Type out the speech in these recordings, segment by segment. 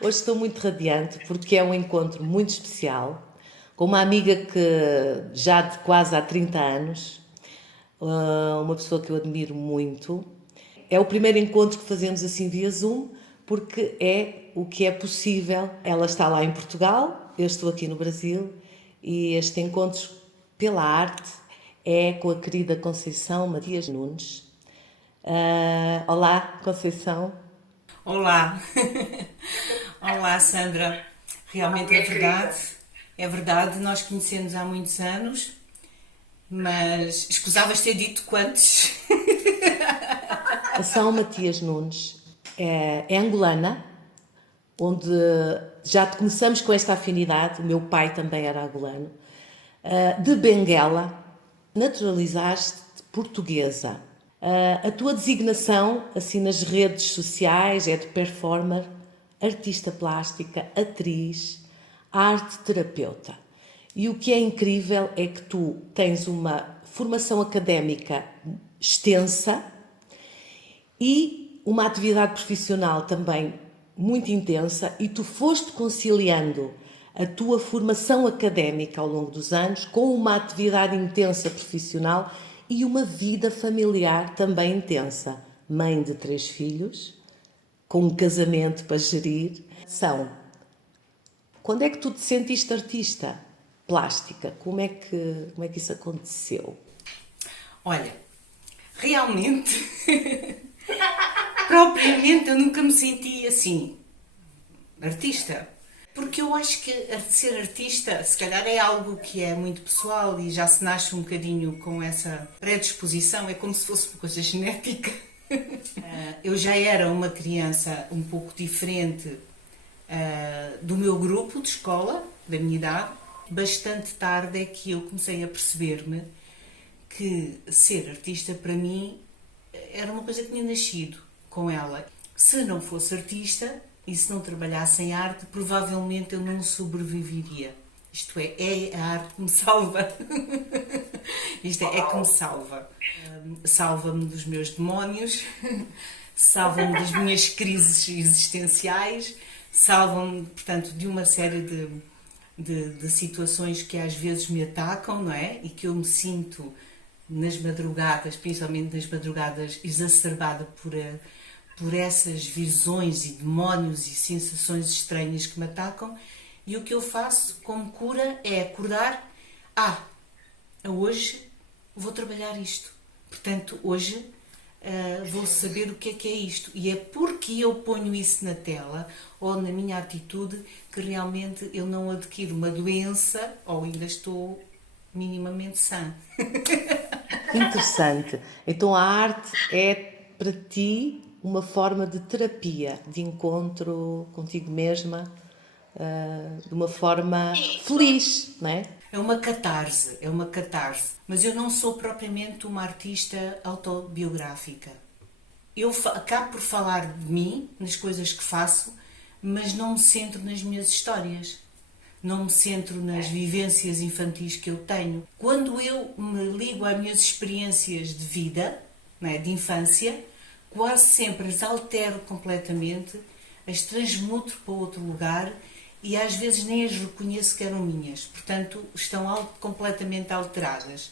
Hoje estou muito radiante porque é um encontro muito especial com uma amiga que já de quase há 30 anos, uma pessoa que eu admiro muito. É o primeiro encontro que fazemos assim via Zoom porque é o que é possível. Ela está lá em Portugal, eu estou aqui no Brasil e este encontro pela arte é com a querida Conceição Matias Nunes. Olá, Conceição. Olá, olá Sandra. Realmente é verdade, nós conhecemos há muitos anos, mas escusavas ter dito quantos? A São Matias Nunes é angolana, onde já te começamos com esta afinidade. O meu pai também era angolano. De Benguela, naturalizaste portuguesa. A tua designação, assim nas redes sociais, é de performer, artista plástica, atriz, arte terapeuta. E o que é incrível é que tu tens uma formação académica extensa e uma atividade profissional também muito intensa, e tu foste conciliando a tua formação académica ao longo dos anos com uma atividade intensa profissional e uma vida familiar também intensa. Mãe de 3 filhos, com um casamento para gerir. Quando é que tu te sentiste artista plástica? Como é que isso aconteceu? Olha, realmente, propriamente eu nunca me senti assim, artista. Porque eu acho que ser artista, se calhar, é algo que é muito pessoal e já se nasce um bocadinho com essa predisposição, é como se fosse uma coisa genética. Eu já era uma criança um pouco diferente do meu grupo de escola, da minha idade. Bastante tarde é que eu comecei a perceber-me que ser artista para mim era uma coisa que tinha nascido com ela. Se não fosse artista e se não trabalhasse em arte, provavelmente eu não sobreviveria. Isto é a arte que me salva. Isto é que me salva. Salva-me dos meus demónios, salva-me das minhas crises existenciais, salva-me, portanto, de uma série de situações que às vezes me atacam, não é? E que eu me sinto nas madrugadas, principalmente nas madrugadas, exacerbada por essas visões e demónios e sensações estranhas que me atacam. E o que eu faço como cura é acordar. Hoje vou trabalhar isto. Portanto, hoje vou saber o que é isto. E é porque eu ponho isso na tela ou na minha atitude que realmente eu não adquiro uma doença ou ainda estou minimamente sã. Interessante. Então a arte é para ti uma forma de terapia, de encontro contigo mesma, de uma forma feliz, não é? É uma catarse, é uma catarse. Mas eu não sou propriamente uma artista autobiográfica. Eu acabo por falar de mim, nas coisas que faço, mas não me centro nas minhas histórias. Não me centro nas vivências infantis que eu tenho. Quando eu me ligo às minhas experiências de vida, não é, de infância, quase sempre as altero completamente, as transmuto para outro lugar e às vezes nem as reconheço que eram minhas. Portanto, estão completamente alteradas.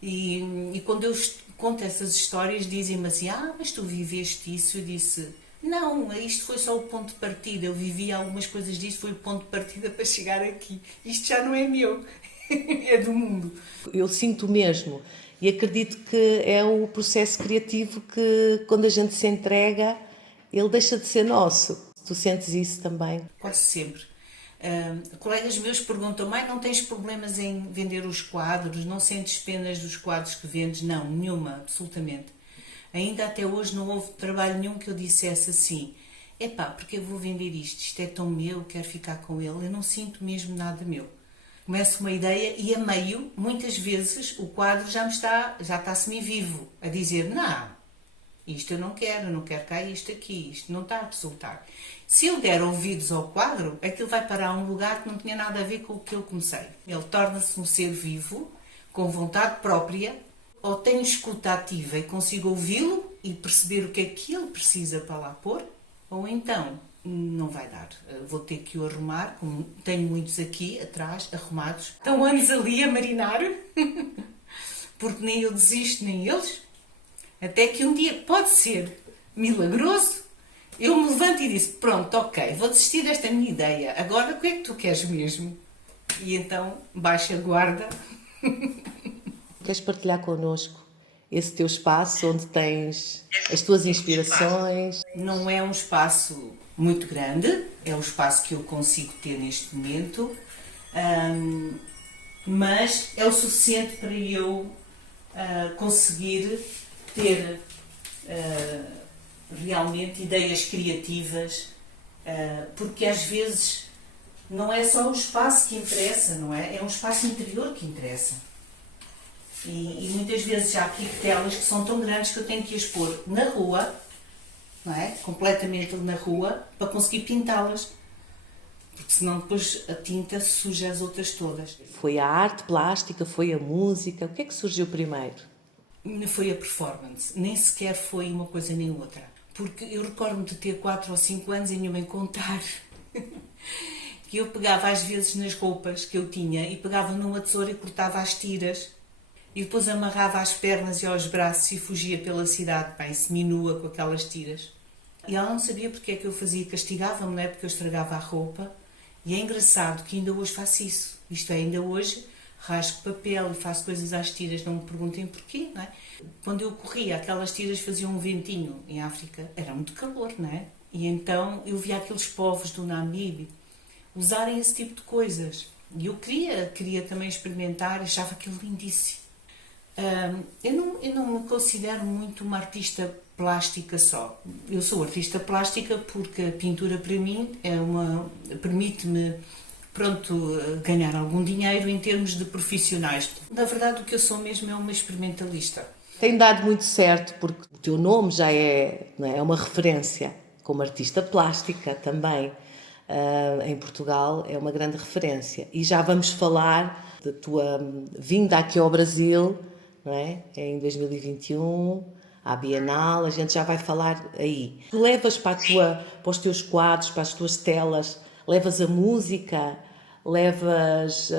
E quando eu conto essas histórias, dizem-me assim: mas tu viveste isso? Eu disse: não, isto foi só o ponto de partida. Eu vivi algumas coisas disto, foi o ponto de partida para chegar aqui. Isto já não é meu, é do mundo. Eu sinto mesmo e acredito que é o processo criativo que, quando a gente se entrega, ele deixa de ser nosso. Tu sentes isso também? Quase sempre. Colegas meus perguntam: mãe, não tens problemas em vender os quadros? Não sentes penas dos quadros que vendes? Não, nenhuma, absolutamente. Ainda até hoje não houve trabalho nenhum que eu dissesse assim: porque eu vou vender isto? Isto é tão meu, quero ficar com ele. Eu não sinto mesmo nada meu. Começo uma ideia e a meio, muitas vezes, o quadro já está semi-vivo, a dizer: não, isto eu não quero cá isto aqui, isto não está a resultar. Se eu der ouvidos ao quadro, aquilo vai parar a um lugar que não tinha nada a ver com o que eu comecei. Ele torna-se um ser vivo, com vontade própria, ou tenho escuta ativa e consigo ouvi-lo e perceber o que é que ele precisa para lá pôr, ou então não vai dar. Vou ter que o arrumar, como tenho muitos aqui atrás, arrumados. Estão anos ali a marinar, porque nem eu desisto, nem eles. Até que um dia, pode ser milagroso, eu me levanto e disse, pronto, ok, vou desistir desta minha ideia. Agora, o que é que tu queres mesmo? E então, baixa a guarda. Queres partilhar connosco esse teu espaço onde tens as tuas inspirações? Não é um espaço muito grande, é o espaço que eu consigo ter neste momento, mas é o suficiente para eu conseguir ter realmente ideias criativas, porque às vezes não é só o espaço que interessa, não é? É um espaço interior que interessa. E muitas vezes há aqui telas que são tão grandes que eu tenho que as pôr na rua, não é? Completamente na rua, para conseguir pintá-las. Porque senão depois a tinta suja as outras todas. Foi a arte plástica, foi a música? O que é que surgiu primeiro? Foi a performance, nem sequer foi uma coisa nem outra. Porque eu recordo-me de ter 4 ou 5 anos e minha mãe contar que eu pegava às vezes nas roupas que eu tinha e pegava numa tesoura e cortava as tiras. E depois amarrava às pernas e aos braços e fugia pela cidade, bem, seminua com aquelas tiras. E ela não sabia porque é que eu fazia, castigava-me, não é? Porque eu estragava a roupa. E é engraçado que ainda hoje faço isso. Isto é, ainda hoje rasgo papel e faço coisas às tiras, não me perguntem porquê, não é? Quando eu corria, aquelas tiras faziam um ventinho em África, era muito calor, não é? E então eu via aqueles povos do Namibe usarem esse tipo de coisas. E eu queria também experimentar, achava aquilo lindíssimo. Eu não me considero muito uma artista plástica só. Eu sou artista plástica porque a pintura para mim permite-me, pronto, ganhar algum dinheiro em termos de profissionais. Na verdade, o que eu sou mesmo é uma experimentalista. Tem dado muito certo porque o teu nome já é, não é uma referência como artista plástica também. Em Portugal é uma grande referência. E já vamos falar da tua vinda aqui ao Brasil, não é? Em 2021, à Bienal, a gente já vai falar aí. Tu levas para os teus quadros, para as tuas telas, levas a música, levas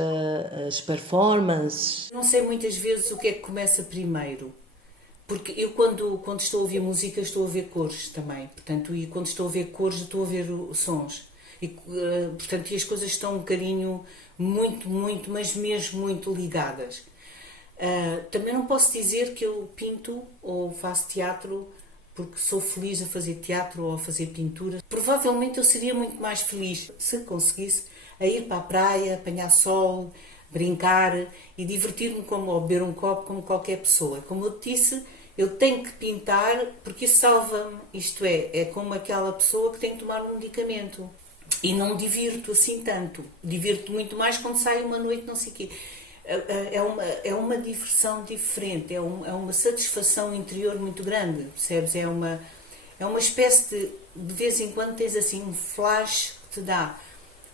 as performances. Não sei muitas vezes o que é que começa primeiro. Porque eu quando estou a ouvir música estou a ver cores também. Portanto, e quando estou a ver cores estou a ver sons. E, portanto, as coisas estão um bocadinho muito, mas mesmo muito ligadas. Também não posso dizer que eu pinto ou faço teatro porque sou feliz a fazer teatro ou a fazer pintura. Provavelmente eu seria muito mais feliz se conseguisse a ir para a praia, apanhar sol, brincar e divertir-me ou beber um copo como qualquer pessoa. Como eu te disse, eu tenho que pintar porque isso salva-me. Isto é como aquela pessoa que tem que tomar um medicamento. E não me divirto assim tanto. Divirto muito mais quando saio uma noite, não sei o quê. É uma diversão diferente, é uma satisfação interior muito grande, percebes? É uma espécie de vez em quando tens assim um flash que te dá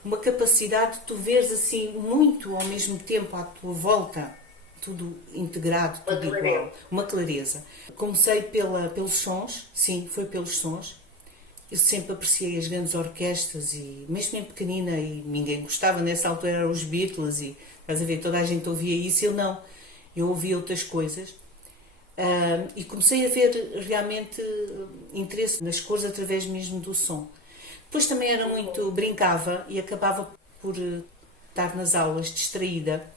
uma capacidade de tu veres assim muito ao mesmo tempo à tua volta, tudo integrado, tudo igual, uma clareza. Comecei pelos sons, sim, foi pelos sons. Eu sempre apreciei as grandes orquestras e mesmo em pequenina e ninguém gostava, nessa altura eram os Beatles e estás a ver, toda a gente ouvia isso, eu não, eu ouvia outras coisas e comecei a ver realmente interesse nas cores através mesmo do som. Depois também era muito, brincava e acabava por estar nas aulas distraída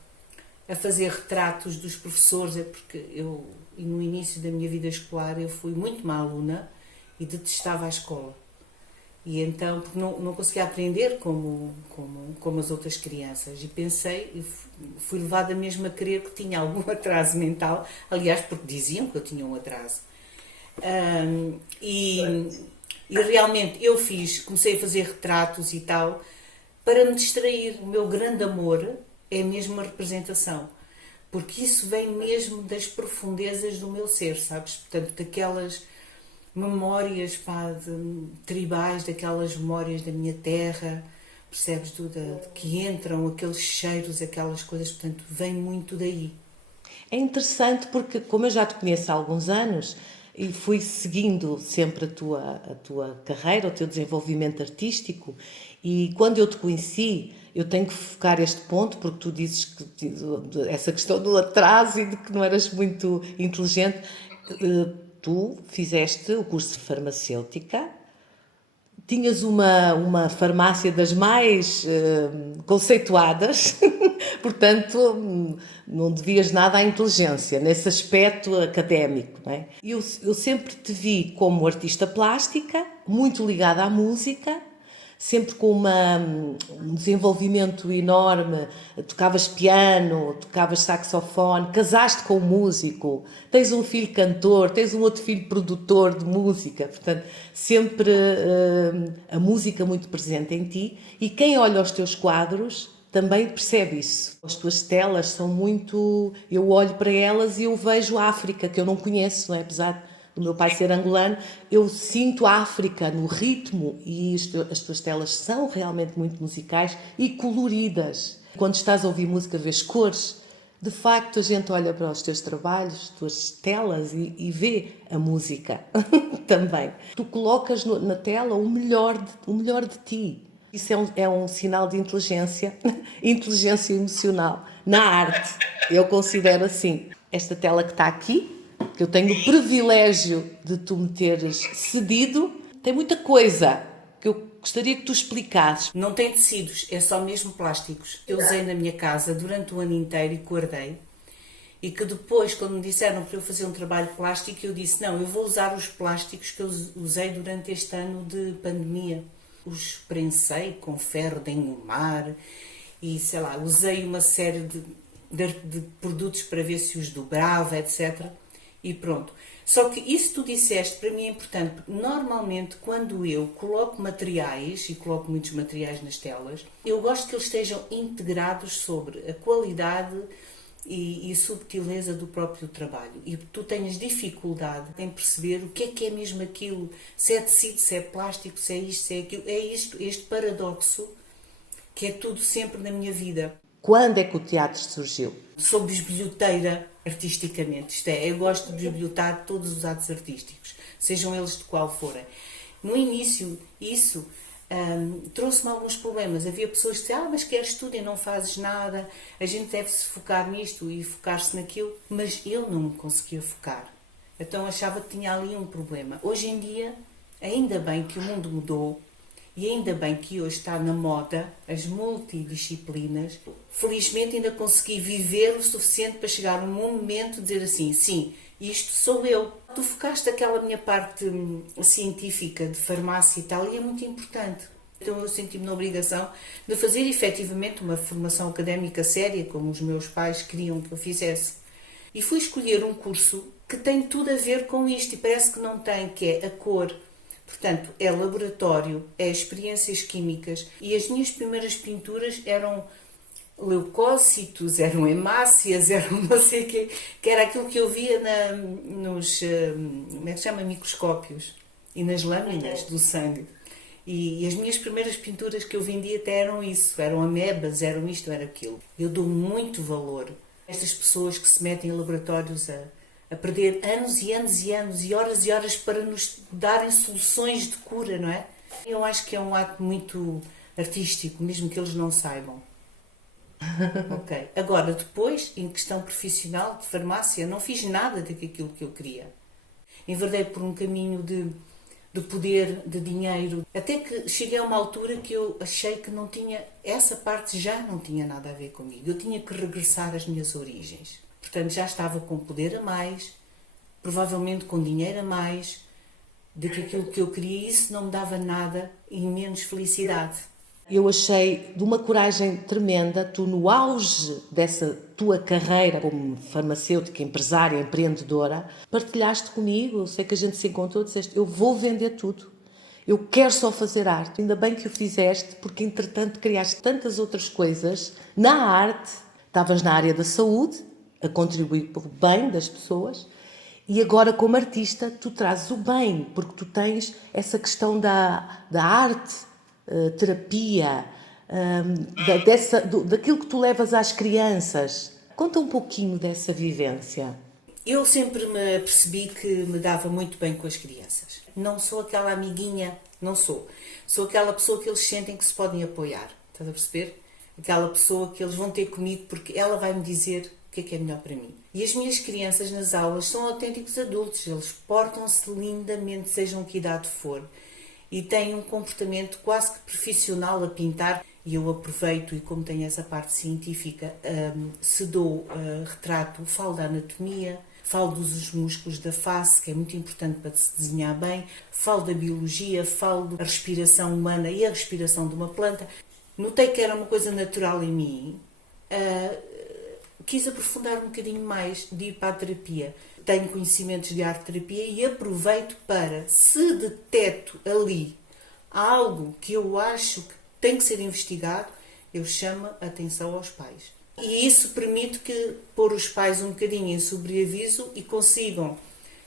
a fazer retratos dos professores, porque eu, no início da minha vida escolar, eu fui muito má aluna e detestava a escola. E então, porque não conseguia aprender como as outras crianças. E pensei, e fui levada mesmo a crer que tinha algum atraso mental. Aliás, porque diziam que eu tinha um atraso. E realmente eu comecei a fazer retratos e tal, para me distrair. O meu grande amor é mesmo a representação. Porque isso vem mesmo das profundezas do meu ser, sabes? Portanto, daquelas memórias tribais, daquelas memórias da minha terra, percebes? Que entram aqueles cheiros, aquelas coisas, portanto, vem muito daí. É interessante porque, como eu já te conheço há alguns anos, e fui seguindo sempre a tua carreira, o teu desenvolvimento artístico. E quando eu te conheci, eu tenho que focar este ponto, porque tu dizes que essa questão do atraso e de que não eras muito inteligente. Tu fizeste o curso de farmacêutica, tinhas uma farmácia das mais conceituadas, portanto não devias nada à inteligência nesse aspecto académico. Não é? Eu sempre te vi como artista plástica, muito ligada à música, sempre com um desenvolvimento enorme, tocavas piano, tocavas saxofone, casaste com um músico, tens um filho cantor, tens um outro filho produtor de música, portanto, sempre a música muito presente em ti, e quem olha os teus quadros também percebe isso. As tuas telas são muito... Eu olho para elas e eu vejo a África, que eu não conheço, não é? Apesar do meu pai ser angolano, eu sinto a África no ritmo, e as tuas telas são realmente muito musicais e coloridas. Quando estás a ouvir música, vês cores. De facto, a gente olha para os teus trabalhos, as tuas telas e vê a música também. Tu colocas na tela o melhor de ti. Isso é um sinal de inteligência, inteligência emocional na arte. Eu considero assim. Esta tela que está aqui, que eu tenho o privilégio de tu me teres cedido, tem muita coisa que eu gostaria que tu explicasses. Não tem tecidos, é só mesmo plásticos. Eu usei na minha casa durante o ano inteiro e guardei. E que depois, quando me disseram para eu fazer um trabalho plástico, eu disse, não, eu vou usar os plásticos que eu usei durante este ano de pandemia. Os prensei com ferro de engomar e, sei lá, usei uma série de produtos para ver se os dobrava, etc. E pronto. Só que isso que tu disseste para mim é importante, porque normalmente quando eu coloco materiais, e coloco muitos materiais nas telas, eu gosto que eles estejam integrados sobre a qualidade e subtileza do próprio trabalho. E tu tens dificuldade em perceber o que é mesmo aquilo, se é tecido, se é plástico, se é isto, se é aquilo. É isto, este paradoxo que é tudo sempre na minha vida. Quando é que o teatro surgiu? Sou bisbilhoteira artisticamente, isto é, eu gosto de bisbilhotar todos os atos artísticos, sejam eles de qual forem. No início, isso trouxe-me alguns problemas. Havia pessoas que diziam, mas queres tudo e não fazes nada, a gente deve-se focar nisto e focar-se naquilo, mas eu não me conseguia focar. Então achava que tinha ali um problema. Hoje em dia, ainda bem que o mundo mudou, e ainda bem que hoje está na moda as multidisciplinas. Felizmente ainda consegui viver o suficiente para chegar um momento de dizer assim, sim, isto sou eu. Tu focaste aquela minha parte científica de farmácia e tal, e é muito importante. Então eu senti-me na obrigação de fazer efetivamente uma formação académica séria, como os meus pais queriam que eu fizesse. E fui escolher um curso que tem tudo a ver com isto, e parece que não tem, que é a cor. Portanto, é laboratório, é experiências químicas, e as minhas primeiras pinturas eram leucócitos, eram hemácias, eram não sei o quê, que era aquilo que eu via nos, como é que se chama, microscópios e nas lâminas do sangue. E as minhas primeiras pinturas que eu vendia até eram isso, eram amebas, eram isto, era aquilo. Eu dou muito valor a estas pessoas que se metem em laboratórios a perder anos e anos e anos e horas para nos darem soluções de cura, não é? Eu acho que é um ato muito artístico, mesmo que eles não saibam. Ok. Agora, depois, em questão profissional de farmácia, não fiz nada daquilo que eu queria. Enverdei por um caminho de poder, de dinheiro, até que cheguei a uma altura que eu achei que não tinha, essa parte já não tinha nada a ver comigo. Eu tinha que regressar às minhas origens. Portanto, já estava com poder a mais, provavelmente com dinheiro a mais, do que aquilo que eu queria, e isso não me dava nada e menos felicidade. Eu achei de uma coragem tremenda, tu no auge dessa tua carreira como farmacêutica, empresária, empreendedora, partilhaste comigo, eu sei que a gente se encontrou, disseste, eu vou vender tudo, eu quero só fazer arte. Ainda bem que o fizeste, porque entretanto criaste tantas outras coisas na arte, estavas na área da saúde, a contribuir para o bem das pessoas, e agora como artista tu trazes o bem, porque tu tens essa questão da arte, terapia, daquilo que tu levas às crianças. Conta um pouquinho dessa vivência. Eu sempre me apercebi que me dava muito bem com as crianças. Não sou aquela amiguinha, não sou. Sou aquela pessoa que eles sentem que se podem apoiar. Estás a perceber? Aquela pessoa que eles vão ter comigo porque ela vai me dizer o que é melhor para mim. E as minhas crianças nas aulas são autênticos adultos. Eles portam-se lindamente, sejam que idade for. E têm um comportamento quase que profissional a pintar. E eu aproveito, e como tenho essa parte científica, se dou retrato, falo da anatomia, falo dos músculos da face, que é muito importante para se desenhar bem, falo da biologia, falo da respiração humana e a respiração de uma planta. Notei que era uma coisa natural em mim, quis aprofundar um bocadinho mais, de ir para a terapia. Tenho conhecimentos de arte-terapia e aproveito para, se deteto ali algo que eu acho que tem que ser investigado, eu chamo a atenção aos pais. E isso permite que pôr os pais um bocadinho em sobreaviso e consigam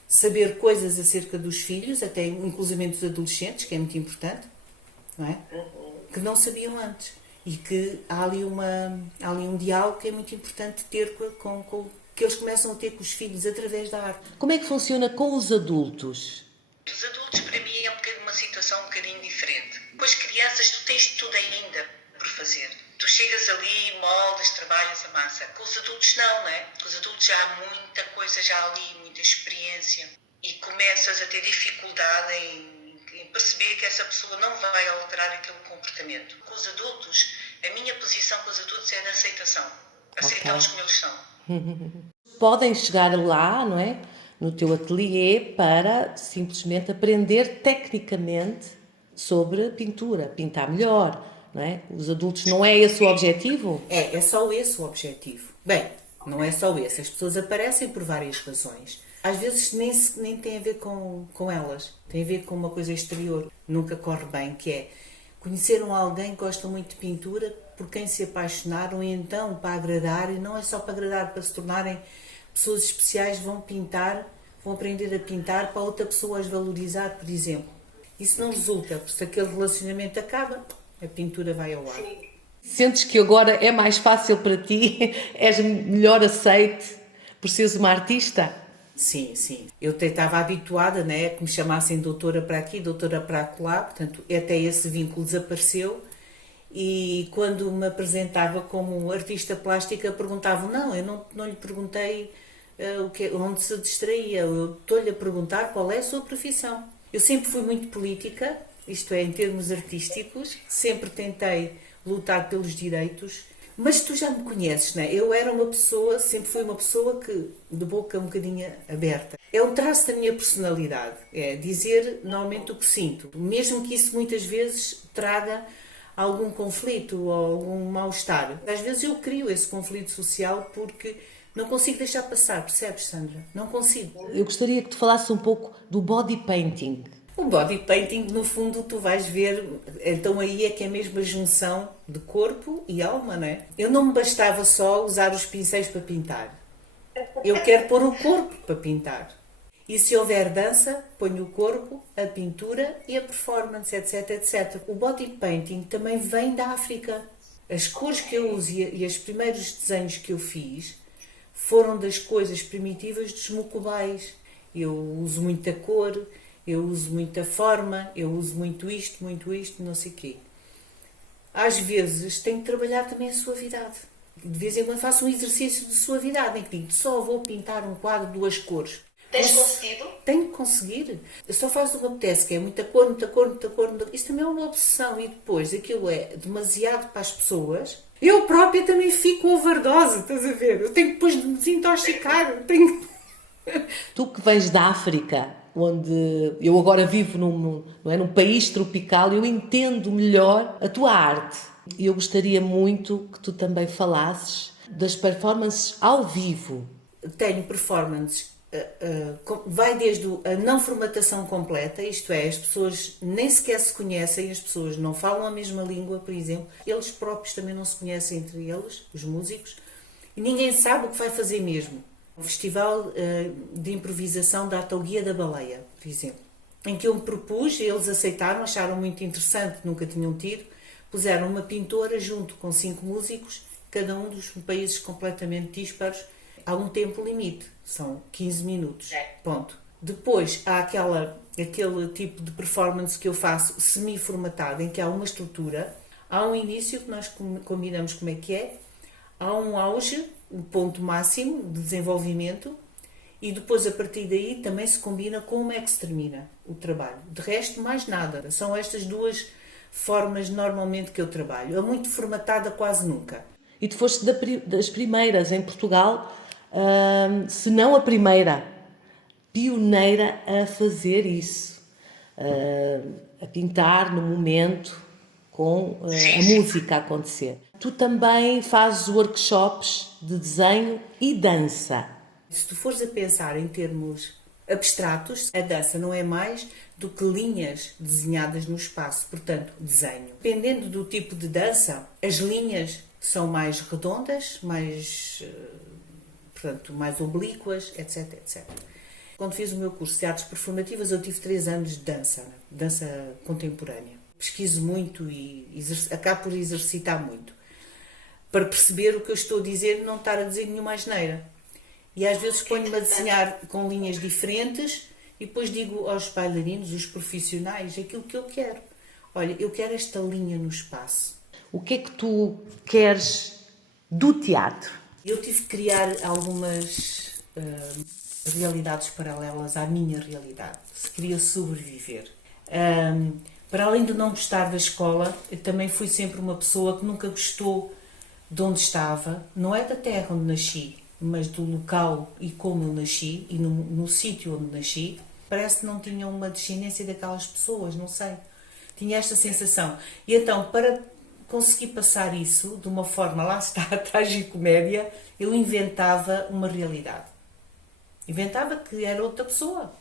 saber coisas acerca dos filhos, até inclusive dos adolescentes, que é muito importante, não é? Que não sabiam antes. E que há ali um diálogo que é muito importante ter que eles começam a ter com os filhos através da arte. Como é que funciona com os adultos? Os adultos, para mim, é uma situação um bocadinho diferente. Com as crianças, tu tens tudo ainda por fazer. Tu chegas ali, moldas, trabalhas a massa. Com os adultos não é? Com os adultos já há muita coisa, já há ali muita experiência. E começas a ter dificuldade em perceber que essa pessoa não vai alterar aquele comportamento. Com os adultos, a minha posição com os adultos é de aceitação. Aceitá-los como eles são. Podem chegar lá, não é? No teu ateliê para simplesmente aprender tecnicamente sobre pintura, pintar melhor, não é? Os adultos, não é esse o objetivo? É só esse o objetivo. Bem, não é só esse. As pessoas aparecem por várias razões. Às vezes nem tem a ver com elas. Tem a ver com uma coisa exterior. Nunca corre bem, que é conheceram alguém que gosta muito de pintura, por quem se apaixonaram e então para agradar, e não é só para agradar, para se tornarem pessoas especiais, vão pintar, vão aprender a pintar para outra pessoa as valorizar, por exemplo. Isso não resulta, porque se aquele relacionamento acaba, a pintura vai ao ar. Sentes que agora é mais fácil para ti? És melhor aceite por seres uma artista? Sim. Eu estava habituada, né, que me chamassem doutora para aqui, doutora para acolá, portanto, até esse vínculo desapareceu. E quando me apresentava como artista plástica, perguntavam, não, eu não lhe perguntei onde se distraía, eu estou-lhe a perguntar qual é a sua profissão. Eu sempre fui muito política, isto é, em termos artísticos, sempre tentei lutar pelos direitos, mas tu já me conheces, não é? Eu era uma pessoa, sempre fui uma pessoa que, de boca um bocadinho aberta. É um traço da minha personalidade, é dizer normalmente o que sinto, mesmo que isso muitas vezes traga algum conflito ou algum mal-estar. Às vezes eu crio esse conflito social porque não consigo deixar passar, percebes, Sandra? Não consigo. Eu gostaria que tu falasses um pouco do body painting. O body painting, no fundo, tu vais ver, então aí é que é mesmo a junção de corpo e alma, não é? Eu não me bastava só usar os pincéis para pintar. Eu quero pôr o corpo para pintar. E se houver dança, ponho o corpo, a pintura e a performance, etc. O body painting também vem da África. As cores que eu uso e os primeiros desenhos que eu fiz foram das coisas primitivas dos mucubais. Eu uso muita cor, eu uso muita forma, eu uso muito isto, não sei o quê. Às vezes tenho que trabalhar também a suavidade. De vez em quando faço um exercício de suavidade, em que digo, só vou pintar um quadro de 2 cores. Tens conseguido? Tenho que conseguir. Eu só faço o que me apetece, que é muita cor. Isso também é uma obsessão. E depois aquilo é demasiado para as pessoas. Eu própria também fico overdose, estás a ver? Eu tenho que depois de me desintoxicar. Tu que vens da África, onde eu agora vivo num país tropical, eu entendo melhor a tua arte. E eu gostaria muito que tu também falasses das performances ao vivo. Tenho performances. Vai desde a não formatação completa, isto é, as pessoas nem sequer se conhecem, as pessoas não falam a mesma língua, por exemplo, eles próprios também não se conhecem entre eles, os músicos, e ninguém sabe o que vai fazer mesmo. Um festival de improvisação da Atauguia da Baleia, por exemplo, em que eu me propus, eles aceitaram, acharam muito interessante, nunca tinham tido, puseram uma pintora junto com 5 músicos, cada um dos países completamente dispares, há um tempo limite, são 15 minutos, ponto. Depois há aquele tipo de performance que eu faço semi-formatado, em que há uma estrutura, há um início que nós combinamos como é que é, há um auge, um ponto máximo de desenvolvimento, e depois a partir daí também se combina como é que se termina o trabalho. De resto, mais nada. São estas duas formas normalmente que eu trabalho. É muito formatada quase nunca. E tu foste das primeiras em Portugal, se não a primeira, pioneira a fazer isso, a pintar no momento com a música a acontecer. Tu também fazes workshops de desenho e dança. Se tu fores a pensar em termos abstratos, a dança não é mais do que linhas desenhadas no espaço, portanto, desenho. Dependendo do tipo de dança, as linhas são mais redondas, portanto, mais oblíquas, etc, etc. Quando fiz o meu curso de artes performativas, eu tive 3 anos de dança contemporânea. Pesquiso muito e acabo por exercitar muito, para perceber o que eu estou a dizer e não estar a dizer nenhuma asneira. E às vezes ponho-me a desenhar com linhas diferentes e depois digo aos bailarinos, os profissionais, aquilo que eu quero. Olha, eu quero esta linha no espaço. O que é que tu queres do teatro? Eu tive que criar algumas realidades paralelas à minha realidade, se queria sobreviver. Para além de não gostar da escola, eu também fui sempre uma pessoa que nunca gostou de onde estava, não é da terra onde nasci, mas do local e como eu nasci, e no sítio onde nasci, parece que não tinha uma descendência daquelas pessoas, não sei. Tinha esta sensação. E então, para conseguir passar isso de uma forma, lá está a tragicomédia, eu inventava uma realidade. Inventava que era outra pessoa.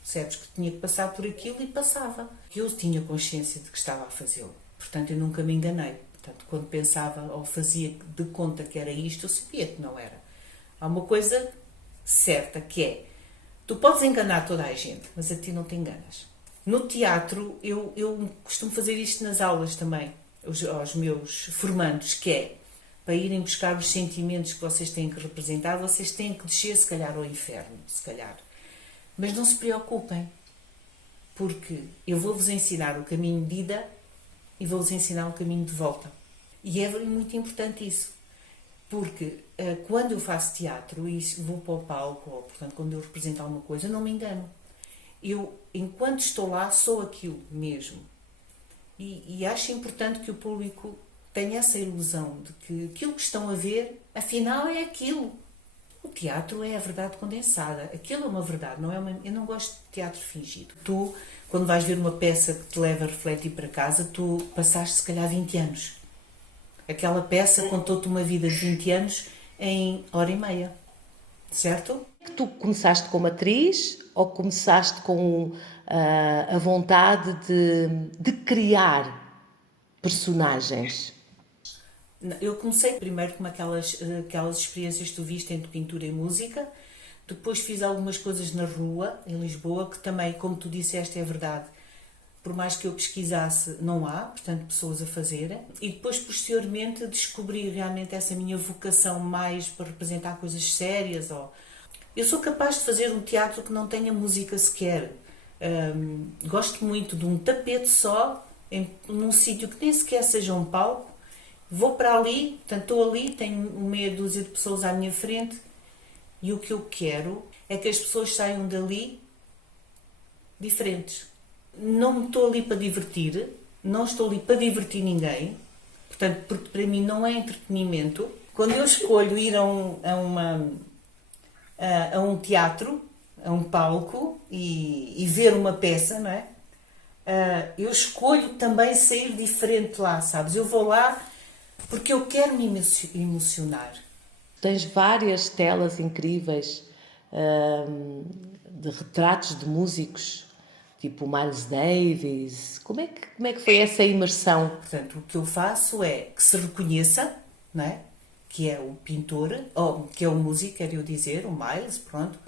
Percebes? Que tinha que passar por aquilo e passava. Eu tinha consciência de que estava a fazê-lo. Portanto, eu nunca me enganei. Portanto, quando pensava ou fazia de conta que era isto, eu sabia que não era. Há uma coisa certa que é, tu podes enganar toda a gente, mas a ti não te enganas. No teatro, eu costumo fazer isto nas aulas também, aos meus formandos, que é, para irem buscar os sentimentos que vocês têm que representar, vocês têm que descer, se calhar, ao inferno, se calhar. Mas não se preocupem, porque eu vou-vos ensinar o caminho de ida e vou-vos ensinar o caminho de volta. E é muito importante isso, porque quando eu faço teatro e vou para o palco, ou portanto quando eu represento alguma coisa, eu não me engano. Eu, enquanto estou lá, sou aquilo mesmo. E acho importante que o público tenha essa ilusão de que aquilo que estão a ver, afinal, é aquilo. O teatro é a verdade condensada. Aquilo é uma verdade, não é eu não gosto de teatro fingido. Tu, quando vais ver uma peça que te leva a refletir para casa, tu passaste se calhar 20 anos. Aquela peça contou-te uma vida de 20 anos em hora e meia. Certo? Tu começaste como atriz ou começaste com a vontade de criar personagens? Eu comecei primeiro com aquelas experiências que tu viste entre pintura e música, depois fiz algumas coisas na rua, em Lisboa, que também, como tu disseste, é verdade, por mais que eu pesquisasse, não há, portanto, pessoas a fazerem, e depois, posteriormente, descobri realmente essa minha vocação mais para representar coisas sérias. Eu sou capaz de fazer um teatro que não tenha música sequer. Gosto muito de um tapete só, num sítio que nem sequer seja um palco. Vou para ali, portanto estou ali, tenho meia dúzia de pessoas à minha frente e o que eu quero é que as pessoas saiam dali diferentes. Não estou ali para divertir, não estou ali para divertir ninguém, portanto, porque para mim não é entretenimento. Quando eu escolho ir a um teatro, a um palco e ver uma peça, não é? Eu escolho também sair diferente lá, sabes? Eu vou lá porque eu quero me emocionar. Tens várias telas incríveis de retratos de músicos, tipo Miles Davis. Como é que foi essa imersão? Portanto, o que eu faço é que se reconheça, não é? Que é o pintor, ou que é o músico, quero eu dizer, o Miles, pronto.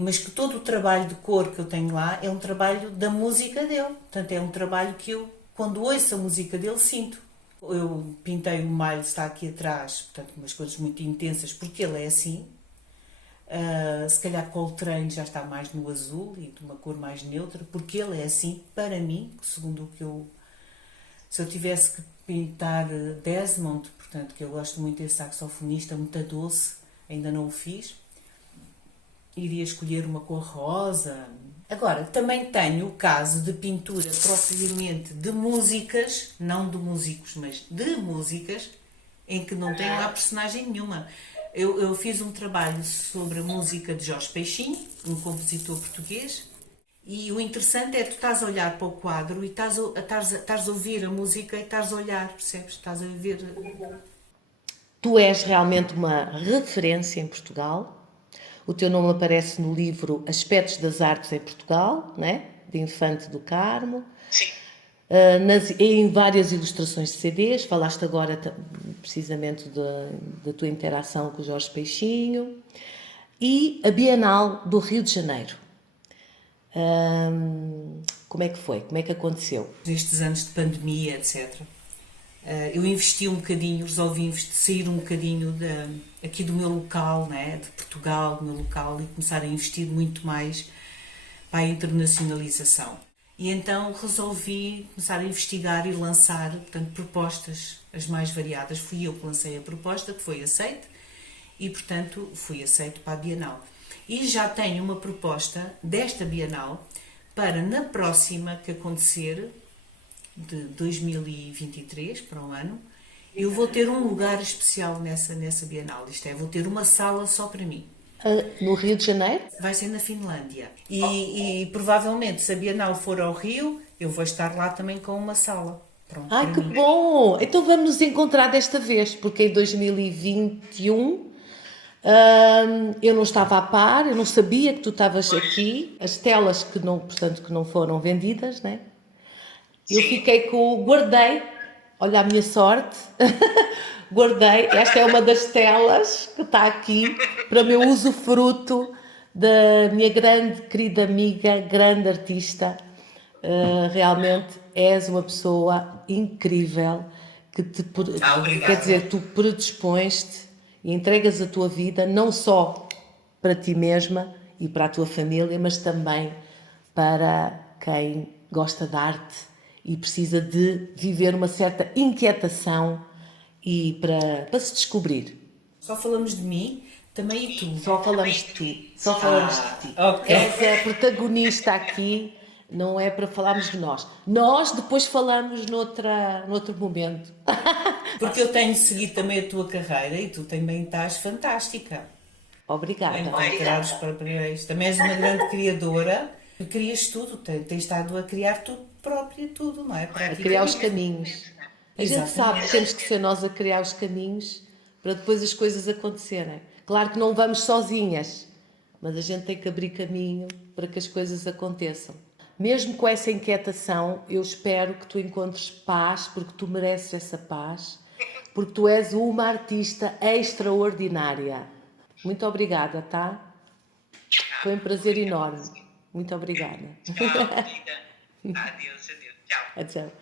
Mas que todo o trabalho de cor que eu tenho lá é um trabalho da música dele. Portanto, é um trabalho que eu, quando ouço a música dele, sinto. Eu pintei o malho, está aqui atrás, portanto, umas cores muito intensas, porque ele é assim. Se calhar Coltrane já está mais no azul e de uma cor mais neutra, porque ele é assim, para mim, segundo o que eu... Se eu tivesse que pintar Desmond, portanto, que eu gosto muito desse saxofonista, muito doce, ainda não o fiz, iria escolher uma cor rosa. Agora, também tenho o caso de pintura propriamente de músicas, não de músicos, mas de músicas, em que não tenho lá personagem nenhuma. Eu fiz um trabalho sobre a música de Jorge Peixinho, um compositor português, e o interessante é que tu estás a olhar para o quadro e estás a ouvir a música e estás a olhar, percebes? Estás a ver. Tu és realmente uma referência em Portugal. O teu nome aparece no livro Aspectos das Artes em Portugal, né? De Infante do Carmo. Sim. Em várias ilustrações de CDs, falaste agora precisamente da tua interação com o Jorge Peixinho, e a Bienal do Rio de Janeiro. Como é que foi? Como é que aconteceu? Nestes anos de pandemia, etc. Eu investi um bocadinho, resolvi sair um bocadinho aqui do meu local, né? De Portugal, do meu local, e começar a investir muito mais para a internacionalização. E então resolvi começar a investigar e lançar, portanto, propostas as mais variadas. Fui eu que lancei a proposta, que foi aceite, e, portanto, fui aceito para a Bienal. E já tenho uma proposta desta Bienal para, na próxima que acontecer, de 2023, para o ano, eu vou ter um lugar especial nessa Bienal. Isto é, vou ter uma sala só para mim. No Rio de Janeiro? Vai ser na Finlândia. E provavelmente, se a Bienal for ao Rio, eu vou estar lá também com uma sala. Pronto, Ah, para que mim. bom! Então vamos nos encontrar desta vez, porque em 2021 eu não estava a par, eu não sabia que tu estavas aqui, as telas que não, portanto, que não foram vendidas, né? Eu Sim. fiquei guardei, olha a minha sorte, guardei, esta é uma das telas que está aqui para o meu usufruto da minha grande, querida amiga, grande artista. Realmente és uma pessoa incrível que Obrigada. quer dizer, tu predispões-te e entregas a tua vida não só para ti mesma e para a tua família, mas também para quem gosta de arte e precisa de viver uma certa inquietação e para se descobrir. Só falamos de mim, também e tu. Só falamos de ti, só falamos de ti. ok. És a protagonista aqui, não é para falarmos de nós. Nós depois falamos noutro momento. Porque eu tenho seguido também a tua carreira e tu também estás fantástica. Obrigada. Encontrar os papéis. Também és uma grande criadora. Tu crias tudo, tens estado a criar tudo própria, tudo, não é? A criar os caminhos. A gente sabe que temos que ser nós a criar os caminhos para depois as coisas acontecerem. Claro que não vamos sozinhas, mas a gente tem que abrir caminho para que as coisas aconteçam. Mesmo com essa inquietação, eu espero que tu encontres paz, porque tu mereces essa paz, porque tu és uma artista extraordinária. Muito obrigada, tá? Foi um prazer enorme. Muito obrigada. Tchau, querida. Adeus, adeus. Tchau. Tchau.